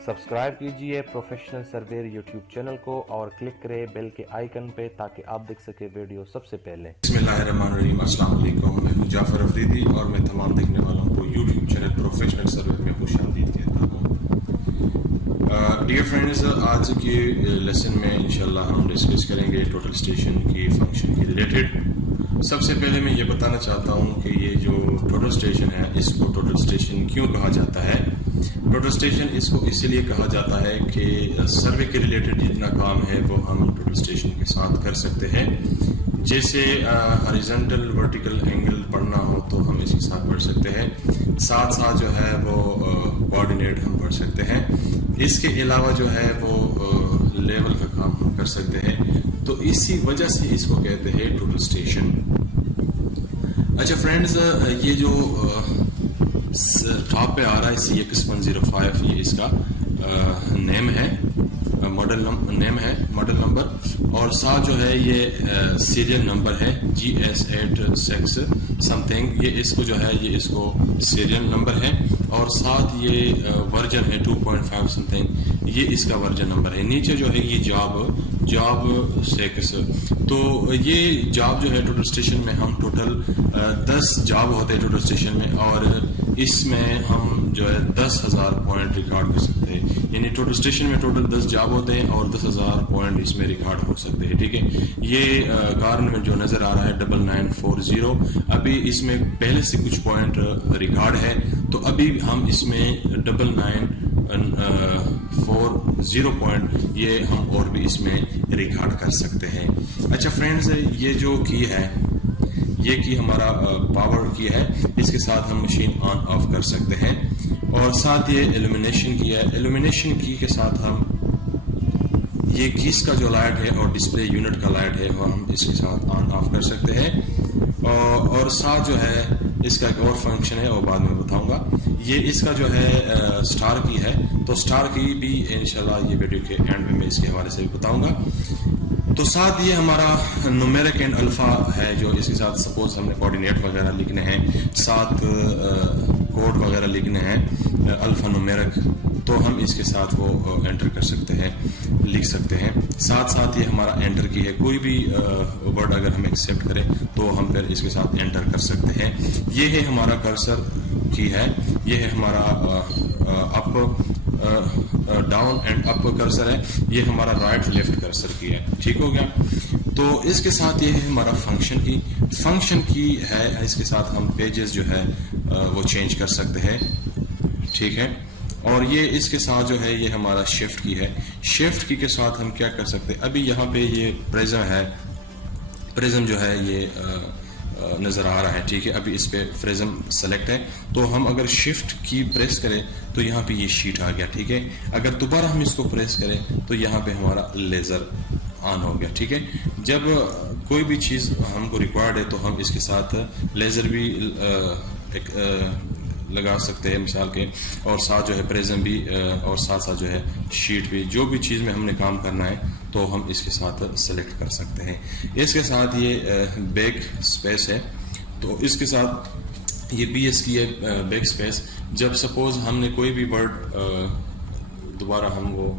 Subscribe कीजिए professional surveyor YouTube channel को और क्लिक करें बेल के आइकन पे ताकि आप देख सके वीडियो सबसे पहले। बिस्मिल्लाहिर्रहमानिर्रहीम, अस्सलाम वालेकुम। मैं हूं जाफर अफरीदी और मैं तमाम देखने वालों को यूट्यूब चैनल प्रोफेशनल सर्वेयर में खुशामदीद कहता हूं। डियर फ्रेंड्स, आज के लेसन में इंशाल्लाह हम डिस्कस करेंगे टोटल स्टेशन की फंक्शन के रिलेटेड। सबसे पहले मैं ये बताना चाहता हूं कि ये जो टोटल स्टेशन है इसको टोटल स्टेशन क्यों कहा जाता है। टोटल स्टेशन इसको इसीलिए कहा जाता है कि सर्वे के रिलेटेड जितना काम है वो हम टोटल स्टेशन के साथ कर सकते हैं। जैसे हॉरिजॉन्टल वर्टिकल एंगल पढ़ना हो तो हम इसके साथ पढ़ सकते हैं, साथ साथ जो है वो कोऑर्डिनेट हम पढ़ सकते हैं। इसके अलावा जो है वो लेवल का काम हम कर सकते हैं, तो इसी वजह से इसको कहते हैं टोटल स्टेशन। अच्छा फ्रेंड्स, ये जो टॉप पे आ रहा है CX105, ये इसका नेम है, मॉडल नेम है, मॉडल नंबर, और साथ जो है ये सीरियल नंबर है GS86 समथिंग, ये इसको जो है ये इसको सीरियल नंबर है, और साथ ये वर्जन है 2.5 समथिंग, ये इसका वर्जन नंबर है। नीचे जो है ये जॉब 6, तो ये जॉब जो है टोटल स्टेशन में हम टोटल 10 जॉब होते हैं टोटल स्टेशन में, और इसमें हम जो है 10,000 पॉइंट रिकॉर्ड कर सकते हैं। यानी टोटल स्टेशन में टोटल 10 जॉब होते हैं और 10,000 पॉइंट इसमें रिकॉर्ड हो सकते हैं। ठीक है, ये कारण में जो नजर आ रहा है 9940, अभी इसमें पहले से कुछ पॉइंट रिकॉर्ड है, तो अभी हम इसमें 9940 पॉइंट ये हम और भी इसमें रिकॉर्ड कर सकते हैं। अच्छा फ्रेंड्स, ये जो की है ये की हमारा पावर की है, इसके साथ हम मशीन ऑन ऑफ कर सकते हैं, और साथ ये इल्यूमिनेशन की है। इल्यूमिनेशन की के साथ हम ये कीस का जो लाइट है और डिस्प्ले यूनिट का लाइट है वो हम इसके साथ ऑन ऑफ कर सकते हैं। और साथ जो है इसका एक और फंक्शन है वो बाद में बताऊंगा। ये इसका जो है स्टार की है, तो स्टार की भी इंशाल्लाह ये वीडियो के एंड में मैं इसके हवाले से भी बताऊंगा। तो साथ ये हमारा न्यूमेरिक एंड अल्फा है, जो इसके साथ सपोज हमने कोऑर्डिनेट वगैरह लिखने हैं, साथ कोड वगैरह लिखने हैं अल्फा न्यूमेरिक, तो हम इसके साथ वो एंटर कर सकते हैं, लिख सकते हैं। साथ साथ ये हमारा एंटर की है, कोई भी वर्ड अगर हम एक्सेप्ट करें तो हम फिर इसके साथ एंटर कर सकते हैं। ये है हमारा कर्सर की है, ये है हमारा up down and up cursor है, ये हमारा राइट लेफ्ट कर्सर की है। ठीक हो गया, तो इसके साथ ये है हमारा फंक्शन की है, इसके साथ हम पेजेस जो है वो चेंज कर सकते हैं। ठीक है, और ये इसके साथ जो है ये हमारा शिफ्ट की है। शिफ्ट की के साथ हम क्या कर सकते हैं, अभी यहाँ पे ये प्रिज्म है, प्रिज्म जो है ये नजर आ रहा है। ठीक है, अभी इस पे प्रिज्म सेलेक्ट है, तो हम अगर शिफ्ट की प्रेस करें तो यहाँ पे ये शीट आ गया। ठीक है, अगर दोबारा हम इसको प्रेस करें तो यहाँ पे हमारा लेजर ऑन हो गया। ठीक है, जब कोई भी चीज हमको रिक्वायर्ड है तो हम इसके साथ लेजर भी लगा सकते हैं मिसाल के, और साथ जो है प्रिज्म भी, और साथ साथ जो है शीट भी, जो भी चीज़ में हमने काम करना है तो हम इसके साथ सेलेक्ट कर सकते हैं। इसके साथ ये बैक स्पेस है, तो इसके साथ ये BS की है बैक स्पेस। जब सपोज हमने कोई भी वर्ड दोबारा हम वो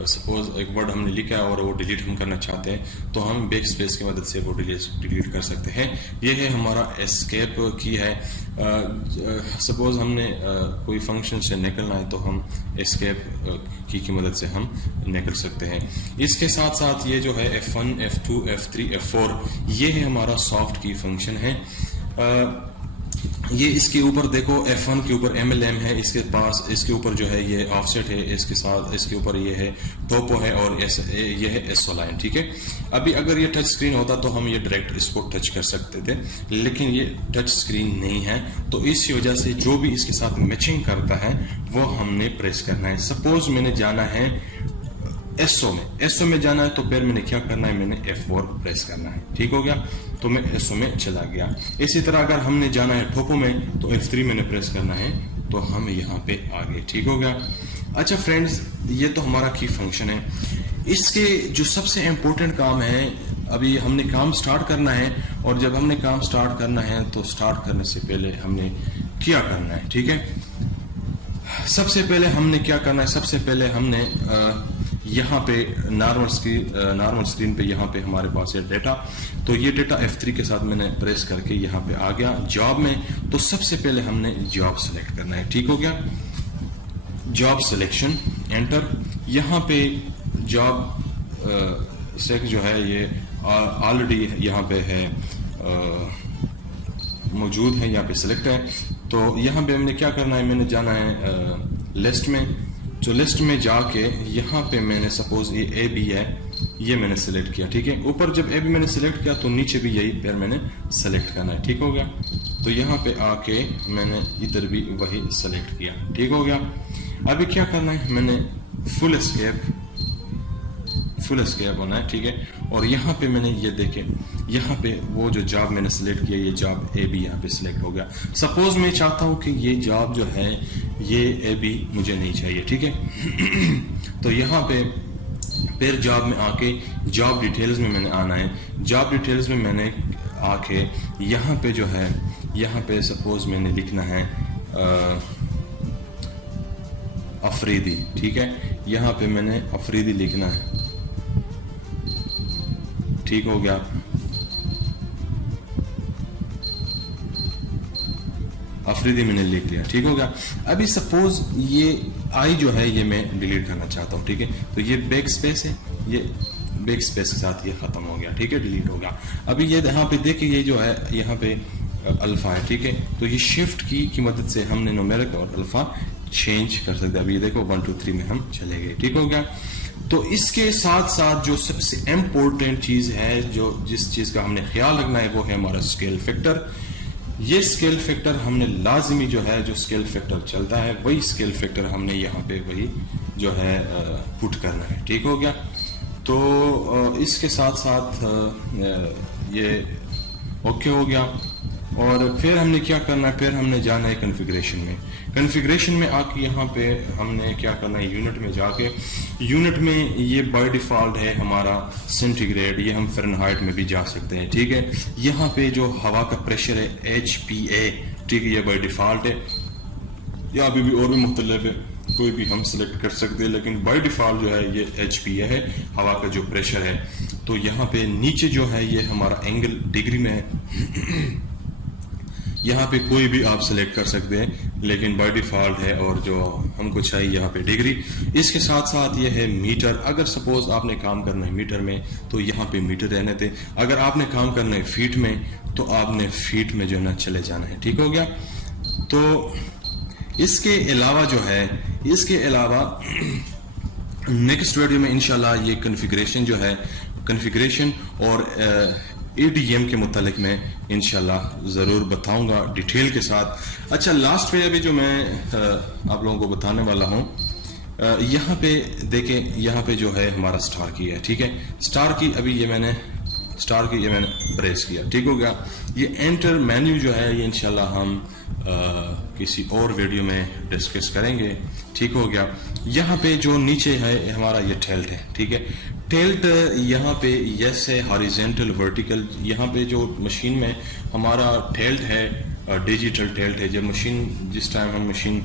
सपोज एक वर्ड हमने लिखा है और वो डिलीट हम करना चाहते हैं तो हम बैक स्पेस की मदद से वो डिलीट कर सकते हैं। ये है हमारा एस्केप की है, सपोज हमने कोई फंक्शन से निकलना है तो हम एस्केप की मदद से हम निकल सकते हैं। इसके साथ साथ ये जो है F1 F2 F3 F4 ये है हमारा सॉफ्ट की फंक्शन है। ये इसके ऊपर देखो F1 के ऊपर MLM है, इसके पास इसके ऊपर जो है ये ऑफसेट है, इसके साथ इसके ऊपर ये है टोपो है, और ये है SO लाइन। ठीक है, अभी अगर ये टच स्क्रीन होता तो हम ये डायरेक्ट इसको टच कर सकते थे, लेकिन ये टच स्क्रीन नहीं है, तो इसी वजह से जो भी इसके साथ मैचिंग करता है वो हमने प्रेस करना है। सपोज मैंने जाना है SO में जाना है, तो फिर मैंने क्या करना है, मैंने F4 प्रेस करना है। ठीक हो गया, तो मैं SO में चला गया। इसी तरह अगर हमने जाना है टोपो में तो F3 मैंने प्रेस करना है, तो हम यहाँ पे आ गए। ठीक हो गया। अच्छा फ्रेंड्स, ये तो हमारा की फंक्शन है। इसके जो सबसे इम्पोर्टेंट काम है, अभी हमने काम स्टार्ट करना है, और जब हमने काम स्टार्ट करना है तो स्टार्ट करने से पहले हमने क्या करना है। ठीक है, सबसे पहले हमने क्या करना है, सबसे पहले हमने यहाँ पे नॉर्मल स्क्रीन पे यहाँ पे हमारे पास है डेटा। तो ये डेटा F3 के साथ मैंने प्रेस करके यहाँ पे आ गया जॉब में। तो सबसे पहले हमने जॉब सेलेक्ट करना है, ठीक हो गया। Job selection enter. यहाँ पे जॉब सेक जो है ये ऑलरेडी यहाँ पे है मौजूद है, यहाँ पे सिलेक्ट है। तो यहाँ पे हमने क्या करना है, मैंने जाना है लिस्ट में। जो लिस्ट में जाके यहाँ पे मैंने सपोज ये ए बी है, ये मैंने सिलेक्ट किया, ठीक है। ऊपर जब ए बी मैंने सिलेक्ट किया तो नीचे भी यही पेयर मैंने सिलेक्ट करना है, ठीक हो गया। तो यहाँ पे आके मैंने इधर भी वही सिलेक्ट किया, ठीक हो गया। अभी क्या करना है, मैंने फुल एस्केप होना है, ठीक है। और यहाँ पे मैंने ये देखे, यहाँ पे वो जो जॉब मैंने सिलेक्ट किया, ये जॉब ए बी यहाँ पे सिलेक्ट हो गया। सपोज मैं चाहता हूँ कि ये जॉब जो है ये ए बी मुझे नहीं चाहिए, ठीक है। तो यहाँ पे फिर जॉब में आके जॉब डिटेल्स में मैंने आना है। जॉब डिटेल्स में मैंने आके यहाँ पे जो है, यहाँ पे सपोज मैंने लिखना है अफरीदी, ठीक है। यहाँ पे मैंने अफरीदी लिखना है, ठीक हो गया। अफरीदी मैंने लिख लिया, ठीक हो गया। अभी सपोज ये आई जो है ये मैं डिलीट करना चाहता हूँ, ठीक है। तो ये बैक स्पेस है, ये बैक स्पेस के साथ ये खत्म हो गया, ठीक है, डिलीट हो गया। अभी ये यहाँ पे देखिए ये जो है यहाँ पे अल्फा है, ठीक है। तो ये शिफ्ट की मदद से हमने न्यूमेरिक और अल्फा चेंज कर सकते हैं। अभी ये देखो 1 2 3 में हम चले गए, ठीक हो गया। तो इसके साथ साथ जो सबसे इम्पोर्टेंट चीज है, जो जिस चीज का हमने ख्याल रखना है, वो है हमारा स्केल फैक्टर। ये स्केल फैक्टर हमने लाजमी जो है, जो स्केल फैक्टर चलता है वही स्केल फैक्टर हमने यहाँ पे वही जो है पुट करना है, ठीक हो गया। तो इसके साथ साथ ये ओके हो गया। और फिर हमने क्या करना है, फिर हमने जाना है कॉन्फ़िगरेशन में। कॉन्फ़िगरेशन में आके यहाँ पे हमने क्या करना है, यूनिट में जाके, यूनिट में ये बाय डिफ़ॉल्ट है हमारा सेंटीग्रेड, ये हम फ़ारेनहाइट में भी जा सकते हैं, ठीक है। यहाँ पे जो हवा का प्रेशर है HPA, ठीक है, ये बाय डिफ़ॉल्ट है। या अभी भी और भी मुख्तलिफ है, कोई भी हम सिलेक्ट कर सकते हैं, लेकिन बाय डिफ़ॉल्ट जो है ये HPA है, हवा का जो प्रेशर है। तो यहाँ पे नीचे जो है ये हमारा एंगल डिग्री में है। यहाँ पे कोई भी आप सिलेक्ट कर सकते हैं, लेकिन बाय डिफ़ॉल्ट है और जो हमको चाहिए यहाँ पे डिग्री। इसके साथ साथ ये है मीटर। अगर सपोज आपने काम करना है मीटर में तो यहाँ पे मीटर रहने थे। अगर आपने काम करना है फीट में तो आपने फीट में जो है ना चले जाना है, ठीक हो गया। तो इसके अलावा जो है, इसके अलावा नेक्स्ट वीडियो में इंशाल्लाह ये कॉन्फ़िगरेशन जो है, कॉन्फ़िगरेशन और ADM के मुतालिक मैं इंशाल्लाह ज़रूर बताऊंगा डिटेल के साथ। अच्छा, लास्ट पे अभी जो मैं आप लोगों को बताने वाला हूँ, यहाँ पे देखें, यहाँ पे जो है हमारा स्टार की है, ठीक है। स्टार की अभी ये मैंने प्रेस किया, ठीक हो गया। ये एंटर मेन्यू जो है ये इंशाल्लाह हम किसी और वीडियो में डिस्कस करेंगे, ठीक हो गया। यहाँ पे जो नीचे है हमारा ये टेल्ट है, ठीक है। टेल्ट यहाँ पे यस है, हॉरिजॉन्टल वर्टिकल। यहाँ पे जो मशीन में हमारा टेल्ट है डिजिटल टेल्ट है। जब मशीन, जिस टाइम हम मशीन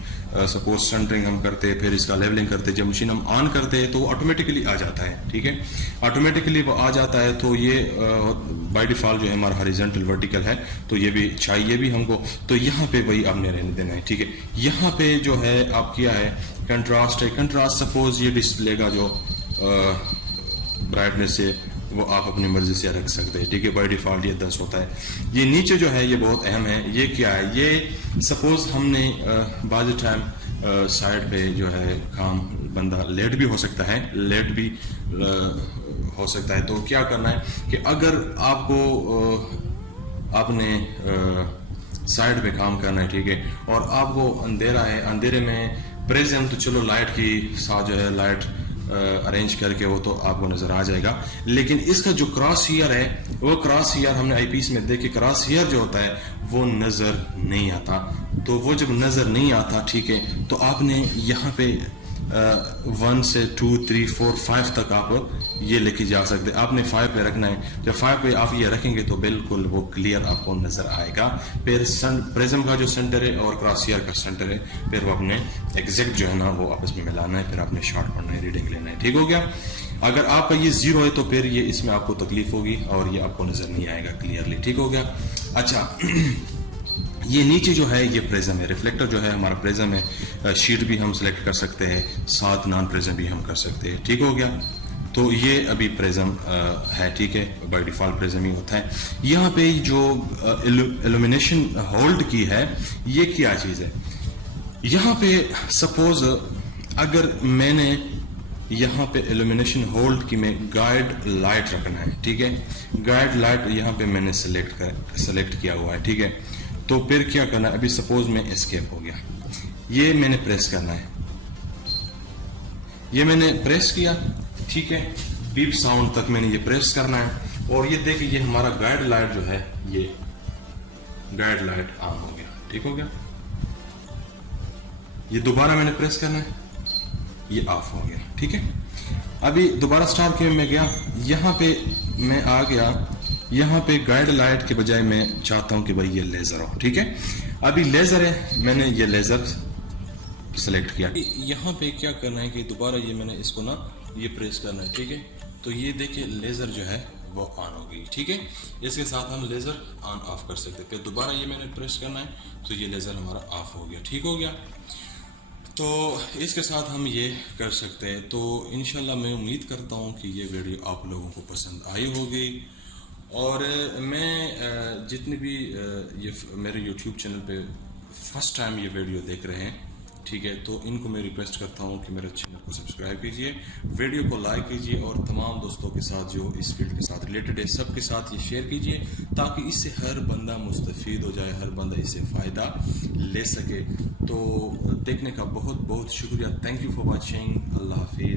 सपोज सेंटरिंग हम करते हैं, फिर इसका लेवलिंग करते हैं, जब मशीन हम ऑन करते हैं तो वो ऑटोमेटिकली आ जाता है, ठीक है। ऑटोमेटिकली वो आ जाता है। तो ये बाय डिफॉल्ट जो है हमारा हॉरिजॉन्टल वर्टिकल है, तो ये भी चाहिए भी हमको। तो यहाँ पे वही आपने रहने देना है, ठीक है। यहाँ पे जो है आप किया है कंट्रास्ट है। कंट्रास्ट सपोज ये डिस्प्ले का जो ब्राइटनेस है वो आप अपनी मर्जी से रख सकते हैं, ठीक है। बाय डिफॉल्ट ये 10 होता है। ये नीचे जो है ये बहुत अहम है। ये क्या है, ये सपोज हमने बाज़ टाइम साइड पे जो है काम बंदा लेट भी हो सकता है, लेट भी हो सकता है। तो क्या करना है कि अगर आपको आपने साइड पे काम करना है, ठीक है, और आपको अंधेरा है, अंधेरे में प्रेजेंट, तो चलो लाइट की साथ जो है लाइट अरेंज करके वो तो आपको नजर आ जाएगा। लेकिन इसका जो क्रॉस हियर है, वो क्रॉस हियर हमने आईपीस में देखे, क्रॉस हियर जो होता है वो नजर नहीं आता। तो वो जब नजर नहीं आता, ठीक है, तो आपने यहाँ पे 1 से 2 3 4 5 तक आप ये लेके जा सकते हैं। आपने 5 पे रखना है। जब 5 पे आप ये रखेंगे तो बिल्कुल वो क्लियर आपको नजर आएगा। फिर प्रिज्म का जो सेंटर है और क्रॉसवायर का सेंटर है, फिर वो अपने एग्जैक्ट जो है ना वो आपस में मिलाना है, फिर आपने शॉर्ट पढ़ना है, रीडिंग लेना है। ठीक हो गया। अगर आपका ये 0 है तो फिर ये इसमें आपको तकलीफ होगी और ये आपको नजर नहीं आएगा क्लियरली। ठीक हो गया। अच्छा ये नीचे जो है ये प्रिज्म है, रिफ्लेक्टर जो है हमारा प्रिज्म है। शीट भी हम सिलेक्ट कर सकते हैं, साथ नॉन प्रिज्म भी हम कर सकते हैं। ठीक हो गया। तो ये अभी प्रिज्म है, ठीक है, बाय डिफॉल्ट प्रिज्म ही होता है। यहाँ पे जो इल्यूमिनेशन होल्ड की है, ये क्या चीज है। यहाँ पे सपोज अगर मैंने यहाँ पे इल्यूमिनेशन होल्ड की में गाइड लाइट रखना है, ठीक है, गाइड लाइट यहाँ पे मैंने सेलेक्ट किया हुआ है। ठीक है, तो फिर क्या करना है, अभी सपोज मैं एस्केप हो गया, ये मैंने प्रेस करना है, ये मैंने प्रेस किया, ठीक है, बीप साउंड तक मैंने ये प्रेस करना है और ये देखिए ये हमारा गाइड लाइट जो है ये गाइड लाइट ऑन हो गया। ठीक हो गया। ये दोबारा मैंने प्रेस करना है, ये ऑफ हो गया। ठीक है, अभी दोबारा स्टार्ट किया, मैं गया यहाँ पे, मैं आ गया यहाँ पे गाइड लाइट के बजाय मैं चाहता हूं कि भाई ये लेजर हो। ठीक है, अभी लेजर है, मैंने ये लेजर सेलेक्ट किया। यहाँ पे क्या करना है कि दोबारा ये मैंने इसको ना ये प्रेस करना है। ठीक है, तो ये देखिए लेजर जो है वो ऑन हो गई। ठीक है, इसके साथ हम लेजर ऑन ऑफ कर सकते हैं। फिर दोबारा ये मैंने प्रेस करना है तो ये लेजर हमारा ऑफ हो गया। ठीक हो गया। तो इसके साथ हम ये कर सकते हैं। तो इंशाल्लाह मैं उम्मीद करता हूँ कि ये वीडियो आप लोगों को पसंद आई होगी और मैं जितने भी ये मेरे YouTube चैनल पे फर्स्ट टाइम ये वीडियो देख रहे हैं, ठीक है, तो इनको मैं रिक्वेस्ट करता हूँ कि मेरे चैनल को सब्सक्राइब कीजिए, वीडियो को लाइक कीजिए और तमाम दोस्तों के साथ जो इस फील्ड के साथ रिलेटेड है सबके साथ ये शेयर कीजिए ताकि इससे हर बंदा मुस्तफ़ीद हो जाए, हर बंदा इससे फ़ायदा ले सके। तो देखने का बहुत बहुत शुक्रिया। Thank you for watching. अल्लाह हाफिज़।